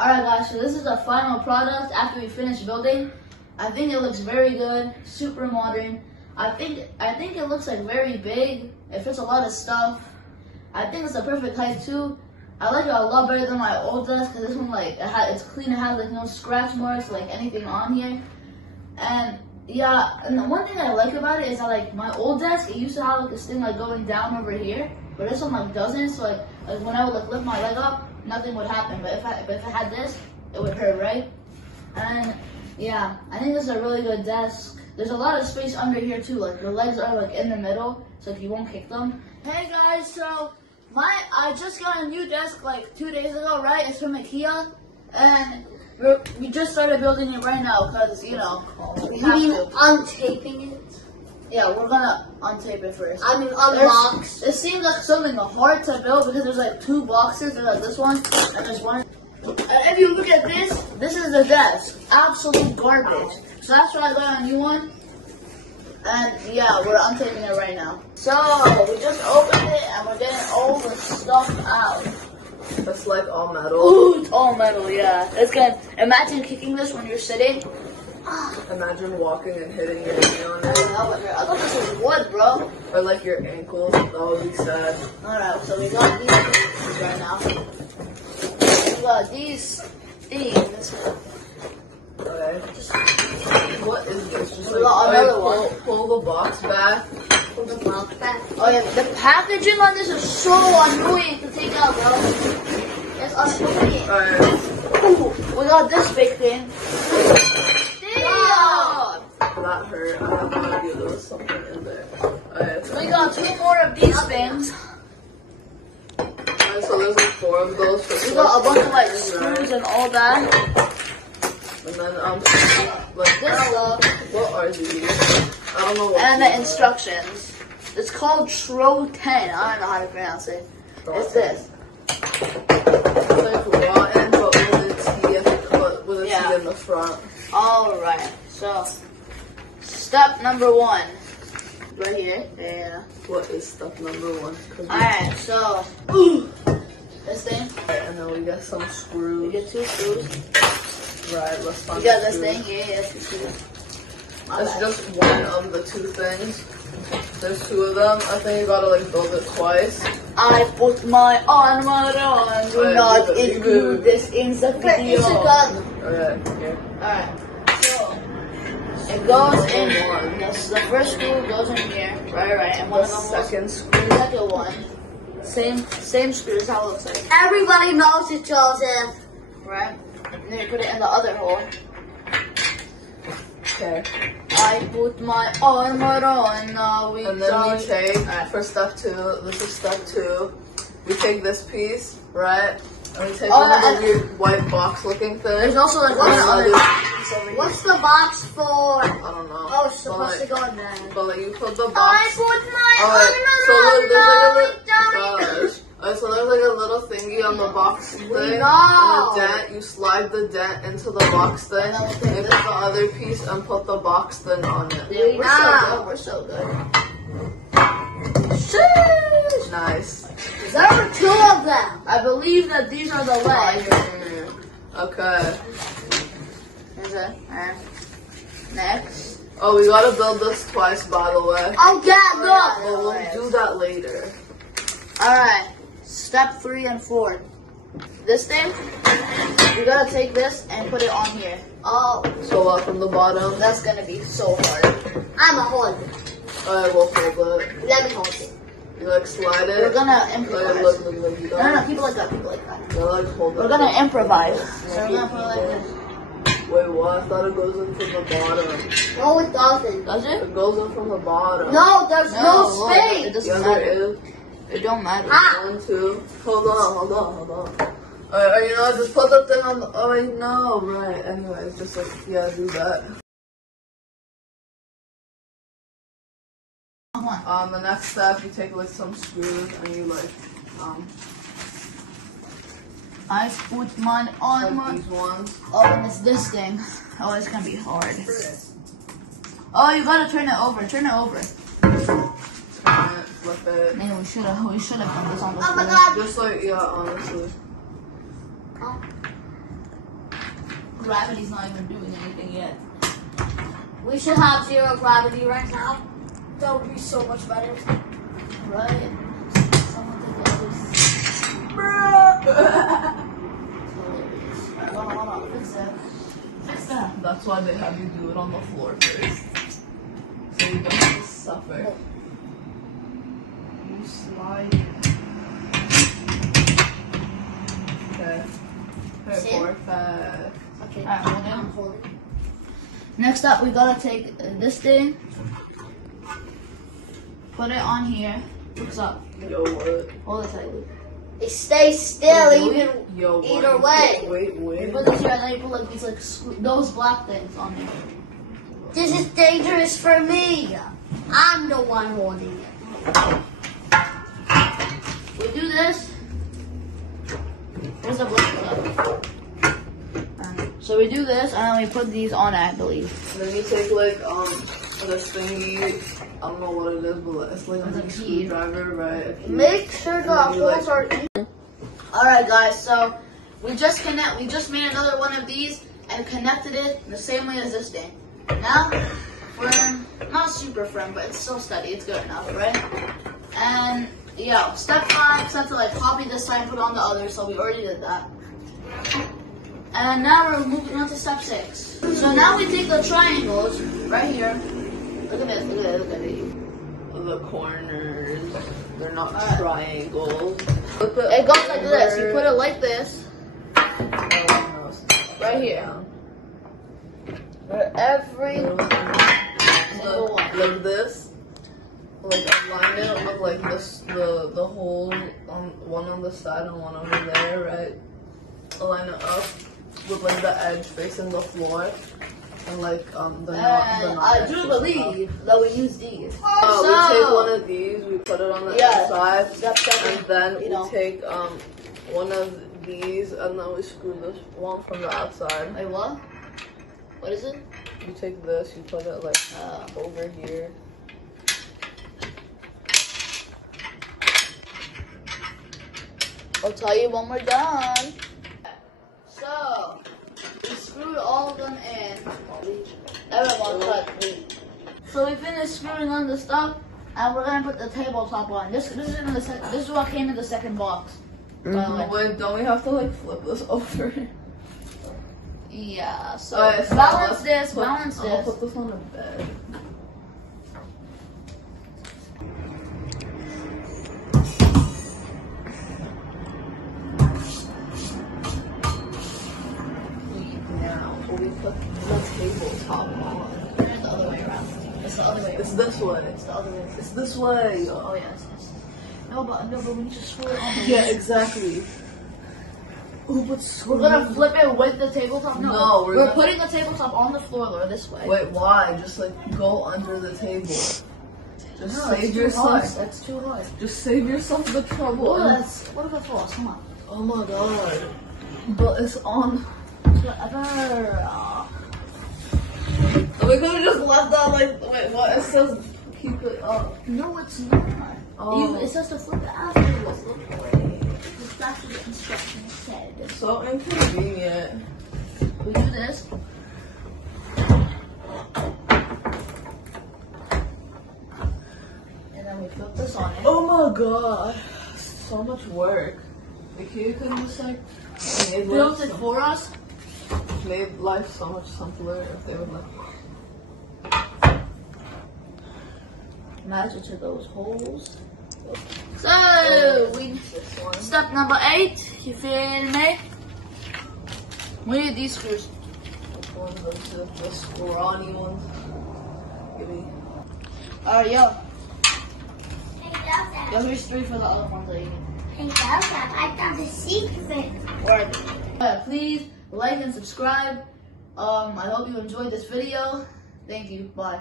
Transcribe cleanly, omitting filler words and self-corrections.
Alright guys, so this is the final product after we finish building. I think it looks very good, super modern. I think it looks like very big. It fits a lot of stuff. I think it's the perfect height too. I like it a lot better than my old desk because this one it's clean. It has like no scratch marks, like anything on here. And yeah, and the one thing I like about it is that like my old desk, it used to have like this thing like going down over here, but this one like doesn't. So like when I would like lift my leg up, nothing would happen. But if I had this, it would hurt, right? And yeah, I think this is a really good desk. There's a lot of space under here too. Like the legs are like in the middle, so you won't kick them. Hey guys, so I just got a new desk like 2 days ago, right? It's from IKEA, and we just started building it right now because you know we have to. Untaping it? Yeah, we're gonna untape it first. I mean, unbox. It seems like something hard to build because there's like 2 boxes. There's like this one and there's one. And if you look at this is the desk. Absolute garbage. So that's why I got a new one. And yeah, we're untaping it right now. So we just opened it and we're getting all the stuff out. That's like all metal. Ooh, it's all metal, yeah. It's good. Imagine kicking this when you're sitting. Imagine walking and hitting your knee on it. I thought this was wood, bro. Or like your ankles. That would be sad. Alright, so we got these things right now. We got these things. Okay. What is this? Just We got another one. Pull the box back. Pull the box back. Oh yeah, the packaging on this is so annoying to take out, bro. It's annoying. Alright. Ooh, we got this big thing. Damn! That hurt. I have no idea there was something in there. Alright. We got 2 more of these things. Alright, so there's like 4 of those. We got a bunch of like screws and all that. And then Like this stuff. what are these? I don't know what. And the instructions. It's called Trotten. I don't know how to pronounce it. It's this. It's like rotten, but with a T in the front. Alright, so step number 1. Right here. Yeah. What is step number 1? Alright, so this thing. Alright, and then we got some We screws. get 2 screws. Right, let's find We got the this screws. thing. Yeah, 2 screws. It's just one of the 2 things. There's 2 of them. I think you gotta like build it twice. I put my armor on. Do not include this in the video. It's a gun. Okay, here. Alright, so it goes in. The first screw goes in here. Right. And one The of them second goes screw. the second one. Same screw is how it looks like. Everybody knows it, Joseph. Right? And then you put it in the other hole. Okay. I put my armor on, now we And then we die. take, Alright. for step 2, this is step 2. We take this piece, right? And we take Oh, one of and- the weird white box looking things. There's also like one other piece over here. What's the box for? I don't know. Oh, it's supposed to go in there. But like you put the box. I put my Alright, so look, armor there's on, like a little, so there's like a little thingy on the box thing. know. And the dent, you slide the dent into the box thing. And then we'll And take put this. the other piece and put the box thing on it. Yeah, we're so Nah. good. We're so good. Sheesh. Nice. There were 2 of them. I believe that these are the legs. Okay. Is it? Alright. Next. Oh, we gotta build this twice, by the way. Oh, yeah, yeah. look. But we'll do that later. Alright. Step 3 and 4. This thing, you gotta take this and put it on here. Oh, So from the bottom. That's gonna be so hard. I'm a hold it. Alright, we'll hold it. Let me hold it. You like slide it. We're gonna Like, improvise. look, you No, keep it like that, You like hold it. We're gonna improvise. So we're gonna put it like this. Wait, what? I thought it goes in from the bottom. No, it doesn't. Does it? It goes in from the bottom. No, there's no look, it space. doesn't Yeah, there matter. is. It don't matter. Ah. 1, 2. Hold on. Alright, you know, just put the thing on the. Oh, wait, no. Right. Anyways, just like, yeah, do that. The next step, you take like some screws and you like, I put mine on like these ones. Oh, and it's this thing. Oh, it's gonna be hard. Oh, you gotta turn it over. Turn it over. Turn it, flip it. Man, we should have done this on the Oh my floor. god. Just like, yeah, honestly. gravity's not even doing anything yet. We should have 0 gravity right now. That would be so much better. Right? Someone take all this. Hold on. Fix that. Fix that. That's why they have you do it on the floor first. So you don't have to suffer. You slide. Okay. See? Perfect. Okay, Alright, hold on. I'm holding. Next up, we gotta take this thing, put it on here. What's up? Yo, what? Hold it tightly. It stays still even Yo, either what? way. Wait. You put this here, and then you put like these those black things on there. This is dangerous for me. I'm the one holding it. We do this. Where's the black stuff? So we do this, and then we put these on, I believe. And then you take like this thingy. I don't know what it is, but it's like a It's a big key. screwdriver, right? Make sure the And then you, holes are in. All right, guys. So we just made another one of these and connected it the same way as this thing. Now we're not super firm, but it's still steady. It's good enough, right? And yeah, step 5, set to like copy this side, put on the other. So we already did that. And now we're moving on to step 6. So now we take the triangles right here. Look at this. Look at it. The corners, they're not Alright. triangles. It goes like this. You put it like this. Right here. For every single one. Like this. Like align it with like this, the hole on one on the side and one over there, right? Align it up with like the edge facing the floor. And like the And I do believe that we use these. we take one of these, we put it on the outside, Step 7. and then you we know. take one of these, and then we screw this one from the outside. Wait, what? What is it? You take this, you put it like over here. I'll tell you when we're done. So, we screwed all of them in. Everyone cut. So we finished screwing on the stuff, and we're gonna put the tabletop on. This is what came in the second box. By the way. Wait, don't we have to like flip this over? Yeah. So Alright, so balance let's this. Balance I'll this. put this on a bed. Now we put the tabletop on. Turn the other way around. It's the other way. It's this way. It's the other way. It's this way. Oh yes. No, but we need to screw it on. Yeah, exactly. Ooh, but We're gonna flip it with the tabletop. No, we're gonna- putting the tabletop on the floor or this way. Wait, why? Just like go under the table. Just No, save it's too yourself. hard. That's too hard. Just save yourself the trouble. Oh, and- that's what if it falls? Come on. Oh my god. But it's on. We could have just left that like. Wait, what? It says keep it up. No, it's not. Oh. It says to flip it afterwards. Look away. That's what the instructions said. So inconvenient. We do this. And then we flip this on it. Oh my god. So much work. IKEA could have just like Built it for us. made life so much simpler if they would like. Match it to those holes. So we This one. step number 8. You feel me? We need these screws. Which one? The scrawny ones. Give me. Alright, yo. Hey, Delta. Yo, here's 3 for the other ones that you need. Hey, Delta, I found a secret. Alright. Please like and subscribe. I hope you enjoyed this video. Thank you. Bye.